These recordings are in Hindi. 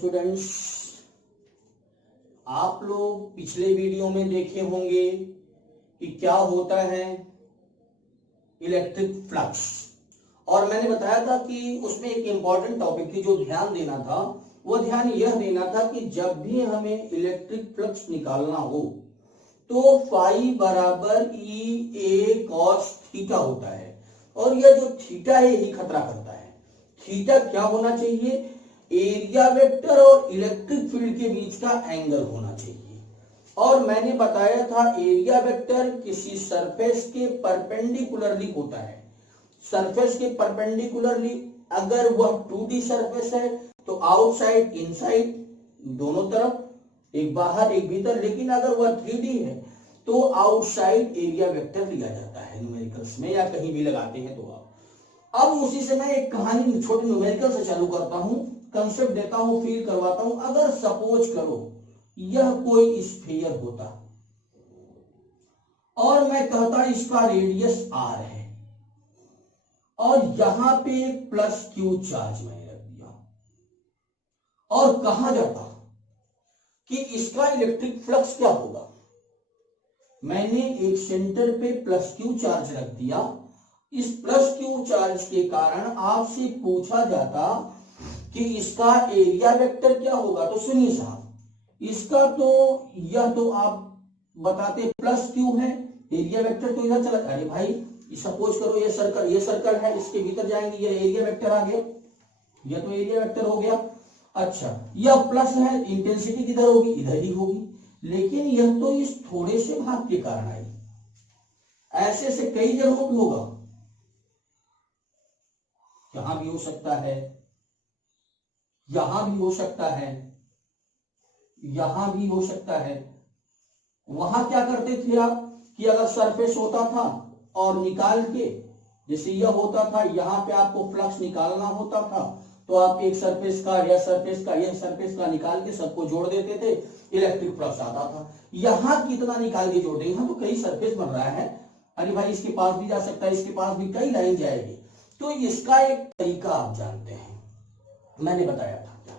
स्टूडेंट्स, आप लोग पिछले वीडियो में देखे होंगे कि क्या होता है इलेक्ट्रिक फ्लक्स, और मैंने बताया था कि उसमें एक इंपॉर्टेंट टॉपिक थी जो ध्यान देना था। वो ध्यान यह देना था कि जब भी हमें इलेक्ट्रिक फ्लक्स निकालना हो तो फाई बराबर ई ए कॉस थीटा होता है, और यह जो थीटा है यही खतरा करता है। थीटा क्या होना चाहिए? एरिया वेक्टर और इलेक्ट्रिक फील्ड के बीच का एंगल होना चाहिए। और मैंने बताया था एरिया वेक्टर किसी सरफेस के परपेंडिकुलरली होता है। सरफेस के परपेंडिकुलरली अगर वह 2D सरफेस है तो आउटसाइड इनसाइड दोनों तरफ, एक बाहर एक भीतर। लेकिन अगर वह 3D है तो आउटसाइड एरिया वेक्टर लिया जाता है न्यूमेरिकल्स में, या कहीं भी लगाते हैं तो आप। अब उसी से मैं एक कहानी छोटी न्यूमेरिकल से चालू करता हूं, कंसेप्ट देता हूं, फील करवाता हूं। अगर सपोज करो यह कोई स्फीयर होता और मैं कहता इसका रेडियस r है, और यहां पे प्लस क्यू चार्ज मैंने रख दिया, और कहा जाता कि इसका इलेक्ट्रिक फ्लक्स क्या होगा। मैंने एक सेंटर पे प्लस क्यू चार्ज रख दिया। इस प्लस क्यू चार्ज के कारण आपसे पूछा जाता कि इसका एरिया वेक्टर क्या होगा। तो सुनिए साहब, इसका तो यह तो आप बताते प्लस क्यू है, एरिया वेक्टर तो इधर चला। अरे भाई सपोज करो ये सर्कल है, इसके भीतर जाएंगे, ये एरिया वेक्टर आ गया, यह तो एरिया वेक्टर हो गया। अच्छा, यह प्लस है, इंटेंसिटी किधर होगी? इधर ही होगी। लेकिन यह तो इस थोड़े से भाग के कारण आई, ऐसे से कई जगहों पर होगा। यहां भी हो सकता है, यहां भी हो सकता है, यहां भी हो सकता है। वहां क्या करते थे आप कि अगर सरफेस होता था और निकाल के, जैसे यह होता था, यहां पे आपको फ्लक्स निकालना होता था तो आप एक सरफेस का या सरफेस का यह सरफेस का निकाल के सबको जोड़ देते थे, इलेक्ट्रिक फ्लक्स आता था। यहां कितना निकाल के जोड़ देंगे? यहां तो कई सरफेस बन रहा है, अरे भाई इसके पास भी जा सकता है, इसके पास भी कई लाइन जाएगी। तो इसका एक तरीका आप जानते हैं, मैंने बताया था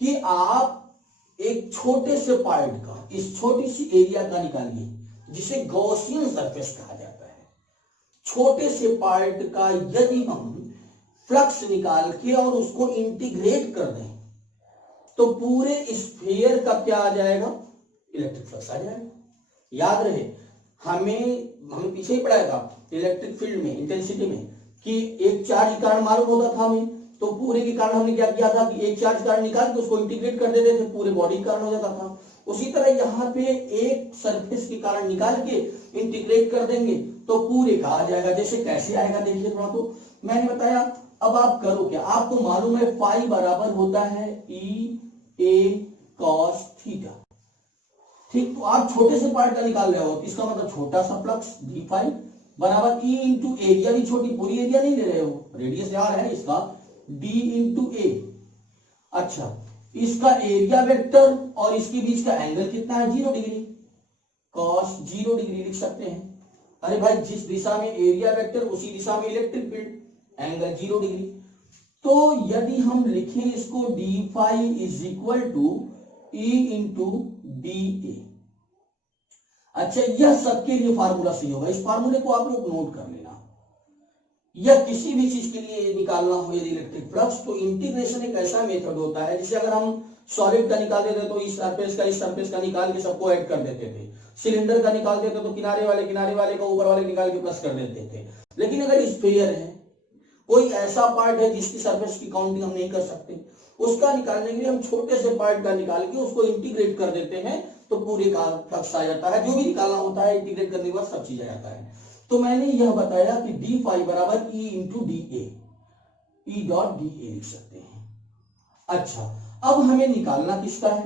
कि आप एक छोटे से पार्ट का, इस छोटी सी एरिया का निकालिए, जिसे गॉसियन सरफेस कहा जाता है। छोटे से पार्ट का यदि हम फ्लक्स निकाल के और उसको इंटीग्रेट कर दें तो पूरे स्फीयर का क्या आ जाएगा? इलेक्ट्रिक फ्लक्स आ जाएगा। याद रहे, हमें पीछे ही पढ़ाया था इलेक्ट्रिक फील्ड में, इंटेंसिटी में, कि एक चार्ज कारण मालूम होता था हमें, तो पूरे के कारण हमने क्या किया था कि एक चार्ज कारण निकाल के उसको इंटीग्रेट कर देते थे, पूरे बॉडी के कारण हो जाता था। उसी तरह यहाँ पे एक सरफेस के कारण निकाल के इंटीग्रेट कर देंगे तो पूरे का आ जाएगा। जैसे कैसे आएगा देखिए थोड़ा, तो मैंने बताया। अब आप करो क्या, आपको मालूम है फाई बराबर होता है ई ए कॉस थीटा, ठीक। तो आप छोटे से पार्ट का निकाल रहे हो, इसका मतलब छोटा सा फ्लक्स डी फाई बराबर ई इंटू एरिया भी छोटी, पूरी एरिया नहीं ले रहे हो, रेडियस आर है इसका, डी इंटू ए। अच्छा, इसका एरिया वेक्टर और इसके बीच का एंगल कितना है? 0 डिग्री, कॉस 0 डिग्री लिख सकते हैं। अरे भाई जिस दिशा में एरिया वेक्टर उसी दिशा में इलेक्ट्रिक फील्ड, एंगल 0 डिग्री। तो यदि हम लिखें इसको d phi is equal to E into d A. अच्छा, यह सबके लिए फार्मूला सही होगा, इस फार्मूले को आप लोग नोट कर लेना। यह किसी भी चीज के लिए निकालना हो यदि इलेक्ट्रिक फ्लक्स, तो इंटीग्रेशन एक ऐसा मेथड होता है, जैसे अगर हम सॉलिड का निकाल देते तो इस सरफेस का निकाल के सबको ऐड कर देते थे। सिलेंडर का निकाल देते तो किनारे वाले का ऊपर वाले निकाल के प्लस कर देते थे। लेकिन अगर स्फीयर है, कोई ऐसा पार्ट है जिसकी सरफेस की काउंटिंग हम नहीं कर सकते, उसका निकालने के लिए हम छोटे से पार्ट का निकाल के उसको इंटीग्रेट कर देते हैं तो पूरे का फ्लक्स आ जाता है। जो भी निकालना होता है इंटीग्रेट करने के बाद सब चीज आ जाता है। तो मैंने यह बताया कि डी फाई बराबर ई into d A, E dot D A लिख सकते हैं। अच्छा, अब हमें निकालना किसका है?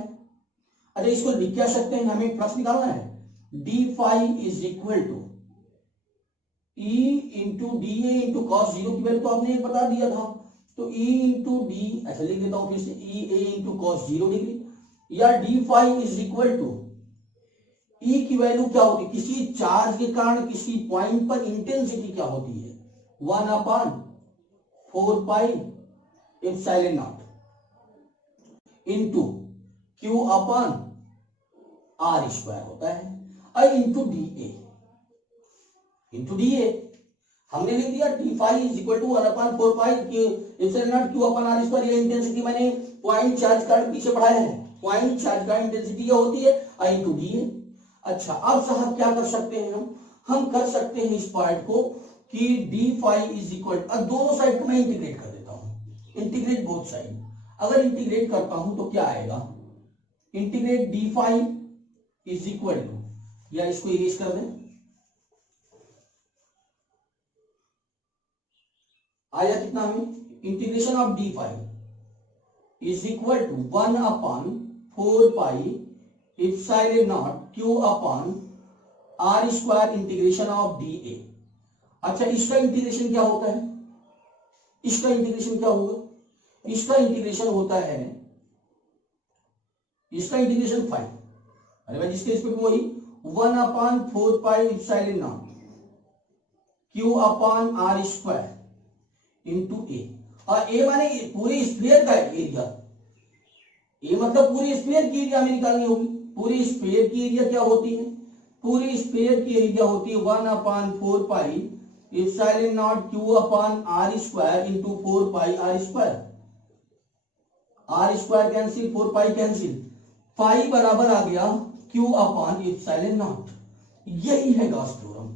अच्छा, इसको लिख क्या सकते हैं, हमें फ्लक्स निकालना है। D phi is equal to E into d A into cos 0 की वैल्यू तो आपने बता दिया था, तो ई इंटू डी, अच्छा लिख देता हूं फिर से, E A into cos 0 degree, या D phi is equal to E की वैल्यू क्या होती है? किसी चार्ज के कारण किसी पॉइंट पर इंटेंसिटी क्या होती है? 1/4 pi epsilon naught. Into q upon are square होता है, और इंटू डी ए हमने लिख दिया d phi is equal to 1/4 pi epsilon naught Q upon are square. ये इंटेंसिटी मैंने पॉइंट चार्ज का पीछे पढ़ाया है, पॉइंट चार्ज का इंटेंसिटी ये होती है और इंटू डी ए। अच्छा अब साहब क्या कर सकते हैं हम कर सकते हैं इस पार्ट को कि डी फाई इज इक्वल, अब दोनों साइड को मैं इंटीग्रेट कर देता हूं, इंटीग्रेट बोथ साइड। अगर इंटीग्रेट करता हूं तो क्या आएगा, integrate d phi is equal to, या इसको इरेज कर दें, आया कितना हमें, integration of d phi is equal to 1/4 pi epsilon naught Q upon are square integration of d A. अच्छा इसका इंटीग्रेशन क्या होता है, इसका इंटीग्रेशन क्या होगा, इसका इंटीग्रेशन होता है, इसका इंटीग्रेशन फाइव, अरे भाई जिसके रिस्पेक्ट वही 1/4 pi epsilon naught Q upon are square into A, और ए माने पूरे स्फीयर का एरिया, ए मतलब पूरी स्फीयर की एरिया हमें निकालनी होगी। पूरी स्फीयर की एरिया क्या होती है, पूरी स्फीयर की एरिया होती है 1/4 pi epsilon naught Q upon are square into 4 pi are square, R square cancel 4 pi cancel, pi बराबर आ गया क्यू अपन एप्सिलॉन नॉट। यही है गॉस थ्योरम।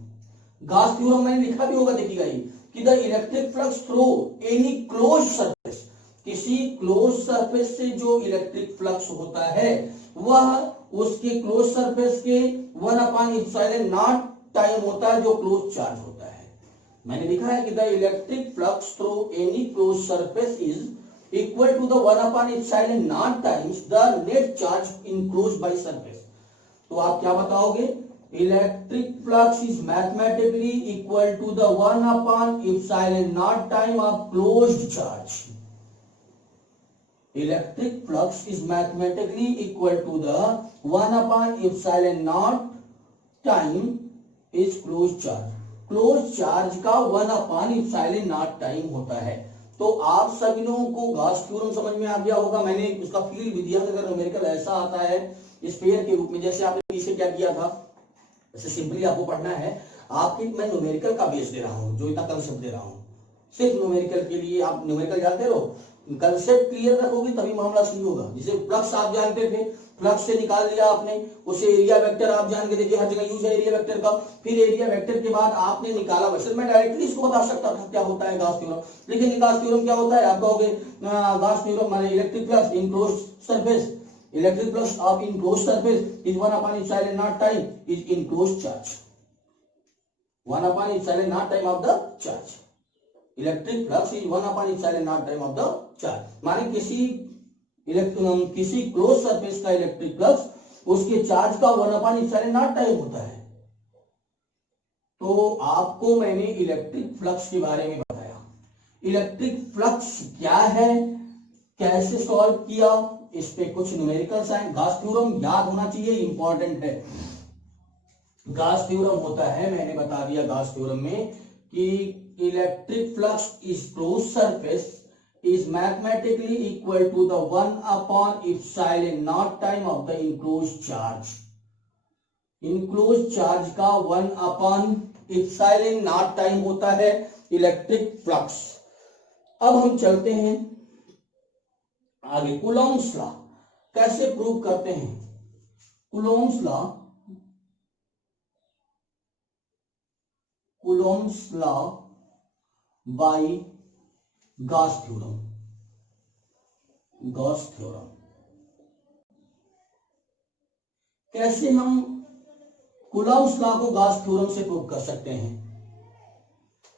गॉस थ्योरम मैंने लिखा भी होगा, देखिएगा ये कि the electric flux through any close surface, किसी क्लोज सरफेस से जो इलेक्ट्रिक फ्लक्स होता है वह उसके क्लोज सरफेस के 1/एप्सिलॉन नॉट टाइम होता है जो क्लोज चार्ज होता है। मैंने लिखा है कि the electric flux through any close surface is equal to the 1/एप्सिलॉन naught times the net charge enclosed by surface. तो आप क्या बताओगे, electric flux is mathematically equal to the 1/एप्सिलॉन naught time of closed charge. Electric flux is mathematically equal to the 1/एप्सिलॉन naught time is closed charge। Close charge का 1/एप्सिलॉन नॉट टाइम होता है। तो आप सभी लोगों को गॉस थ्योरम समझ में आ गया होगा। मैंने उसका फील्ड भी दिया, अगर न्यूमेरिकल ऐसा आता है स्फीयर के रूप में, जैसे आपने पीछे क्या किया था, ऐसे सिंपली आपको पढ़ना है। आपकी मैं न्यूमेरिकल का बेस दे रहा हूं, जो इतना कंसेप्ट दे रहा हूं सिर्फ न्यूमेरिकल के लिए। आप न्यूमेरिकल जानते रहो, कंसेप्ट क्लियर रखोगे तभी मामला सही होगा। जैसे फ्लक्स आप जानते थे, फ्लक्स से निकाल लिया आपने, उसे एरिया वेक्टर आप जान के देखिए, हर जगह यूज है एरिया वेक्टर का। फिर एरिया वेक्टर के बाद आपने निकाला, वैसे मैं डायरेक्टली इसको बता सकता था क्या होता है गॉस थ्योरम, लेकिन गॉस थ्योरम क्या होता है आप कहोगे, गॉस थ्योरम माने electric flux in closed surface, electric flux of in closed surface is 1/एप्सिलॉन naught time is enclosed charge, 1/एप्सिलॉन naught time of the charge. Electric flux is 1/एप्सिलॉन naught time of the charge, माने किसी क्लोज सरफेस का इलेक्ट्रिक फ्लक्स उसके चार्ज का 1/एप्सिलॉन नॉट टाइम होता है। तो आपको मैंने इलेक्ट्रिक फ्लक्स के बारे में बताया। इलेक्ट्रिक फ्लक्स क्या है, कैसे सॉल्व किया, इस पे कुछ न्यूमेरिकल्स हैं। गॉस थ्योरम याद होना चाहिए, इंपॉर्टेंट है। गॉस थ्योरम होता है, मैंने बता दिया गॉस थ्योरम में कि electric flux is close surface is mathematically equal to the 1/एप्सिलॉन naught time of the enclosed charge. Enclosed charge का 1/एप्सिलॉन नॉट टाइम होता है इलेक्ट्रिक फ्लक्स। अब हम चलते हैं आगे, कूलॉम्स लॉ कैसे प्रूव करते हैं। Coulomb's law by Gauss theorem. Gauss theorem कैसे हम कूलॉम्स लॉ को गॉस थ्योरम से प्रूव कर सकते हैं।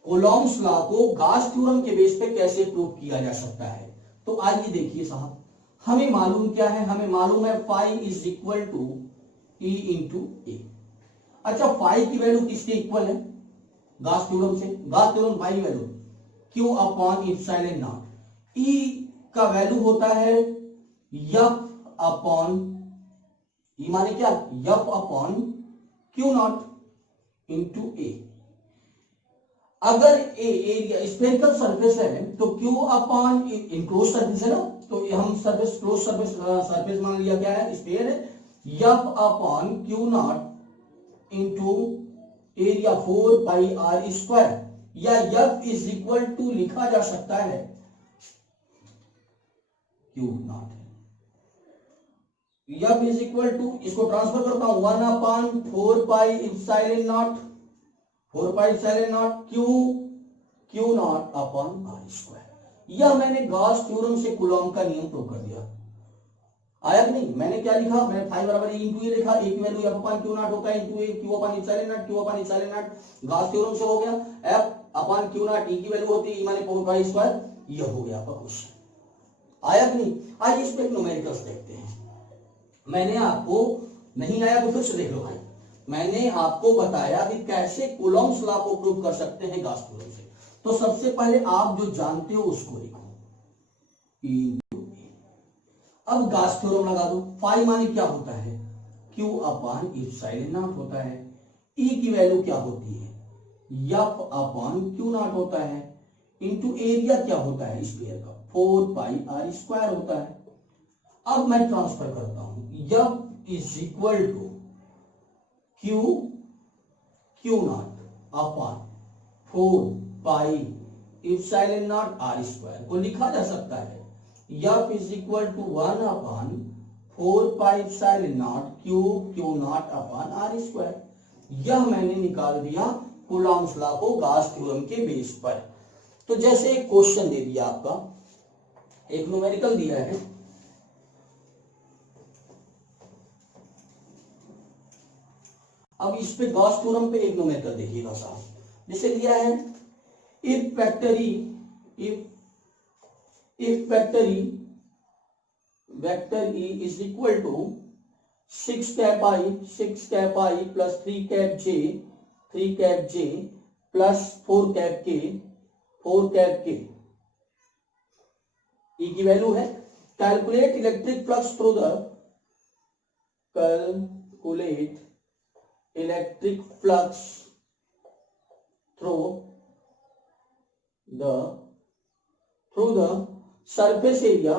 कूलॉम्स लॉ को गॉस थ्योरम के बेस पे कैसे प्रूव किया जा सकता है। तो आइए देखिए साहब, हमें मालूम क्या है, हमें मालूम है phi is equal to E into A. अच्छा फाई की वैल्यू किसके इक्वल है, गॉस थ्योरम से। Gauss theorem phi value Q upon epsilon naught, E का वैल्यू होता है एफ अपॉन, ई माने क्या, F upon Q naught into A. अगर एरिया स्फेरिकल सरफेस है तो क्यू अपॉन इनक्लोज सरफेस है ना, तो हम सरफेस क्लोज सरफेस मान लिया क्या है, स्फीयर है, F upon Q naught into area 4 pi are square, या एफ इज इक्वल टू लिखा जा सकता है q naught, F is equal to, इसको ट्रांसफर करता हूं 1 upon 4 pi epsilon naught, 4 pi epsilon naught q naught upon r square. यह मैंने गॉस थ्योरम से कूलॉम का नियम प्रूव कर दिया। आया कि नहीं? मैंने क्या लिखा, मैंने फाई बराबर ए इंटू ए लिखा, ए की value F upon Q not होता है into A Q upon epsilon naught, Q upon epsilon not Gauss theorem से हो गया, एफ अपॉन क्यू नॉट ई की वैल्यू होती है ई माने 4 पाई स्क्वायर। यह हो गया आपका क्वेश्चन। आया कि नहीं? आज इस पे न्यूमेरिकल्स देखते हैं। मैंने आपको नहीं आया तो फिर से देख लो भाई, मैंने आपको बताया कि कैसे कूलॉम्स लॉ को प्रूव कर सकते हैं गॉस थ्योरम से। तो सबसे पहले आप जो जानते हो उसको लिखो, अब गॉस थ्योरम लगा दो। फाई माने क्या होता है, क्यू अपॉन इप्सिलॉन नॉट होता है, ई की वैल्यू क्या होती है, एफ अपॉन क्यू नॉट होता है, इंटू एरिया क्या होता है स्फीयर का 4 पाई आर स्क्वायर होता है। अब मैं ट्रांसफर करता हूं, F is equal to q naught upon 4 pi epsilon naught r square को लिखा जा सकता है F is equal to 1 upon 4 pi epsilon naught q naught upon r square. यह मैंने निकाल दिया कूलॉम्स लॉ को गॉस थ्योरम के बेस पर। तो जैसे एक क्वेश्चन दे दिया आपका, एक न्यूमेरिकल दिया है, अब इस पे गॉस थ्योरम पे एक न्यूमेरिकल देखिएगा साहब। जैसे दिया है if vector E is equal to 6 cap I plus 3 cap J plus 4 cap K E की वैल्यू है। Calculate electric flux through the through the surface area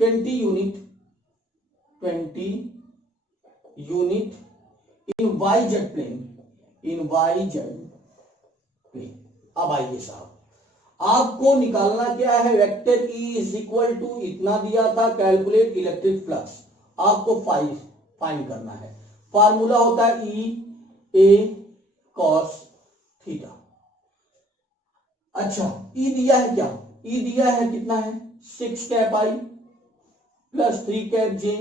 20 unit in YZ plane। अब आइए साहब, आपको निकालना क्या है, vector E is equal to इतना दिया था, कैलकुलेट इलेक्ट्रिक फ्लक्स, आपको फाइंड करना है। फार्मूला होता है E A cos थीटा। अच्छा, E दिया है क्या, E दिया है कितना है 6 cap I plus 3 cap J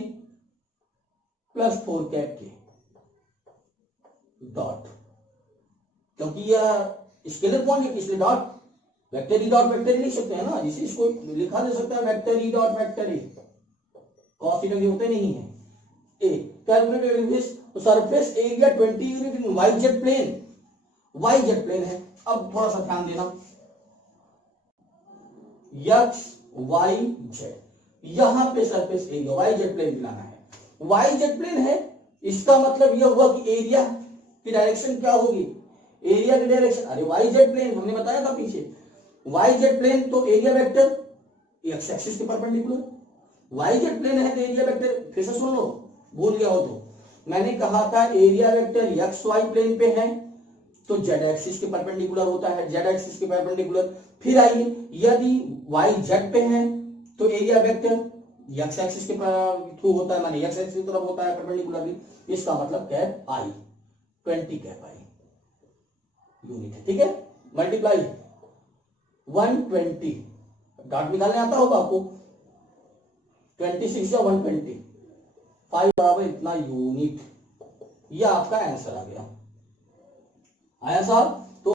plus 4 cap के डॉट, क्योंकि यह स्केलर पॉइंट है इसलिए dot, vector E dot vector E लिख सकते हैं ना, इसी इसको लिखा जा सकता है vector E dot vector A, cos theta के होते नहीं है। ए कैलकुलेट दिस, तो surface area 20 unit in YZ plane है। अब थोड़ा सा ध्यान देना, एक्स वाई जेड, यहां पे सरफेस एरिया वाईजेड प्लेन दिलाना है। वाईजेड प्लेन है, इसका मतलब यह हुआ कि एरिया की डायरेक्शन क्या होगी, एरिया की डायरेक्शन, अरे वाईजेड प्लेन हमने बताया था पीछे, वाईजेड प्लेन तो एरिया वेक्टर एक्स एक्सिस के परपेंडिकुलर, वाईजेड प्लेन है तो एरिया वेक्टर, फिर से सुन लो भूल गया हो तो, मैंने कहा था area vector X Y plane पे है तो जेड एक्सिस के परपेंडिकुलर होता है, जेड एक्सिस के परपेंडिकुलर। फिर आइए, यदि वाई जेड पे है तो एरिया वेक्टर एक्स एक्सिस के थ्रू होता है, माने एक्स एक्सिस की तरफ होता है परपेंडिकुलरली, इसका मतलब cap I 20 cap I unit है, ठीक है, मल्टीप्लाई 120, डॉट निकालने आता होगा आपको, 26 या 120, 5 बराबर इतना यूनिट, यह आपका आंसर आ गया। आया साहब?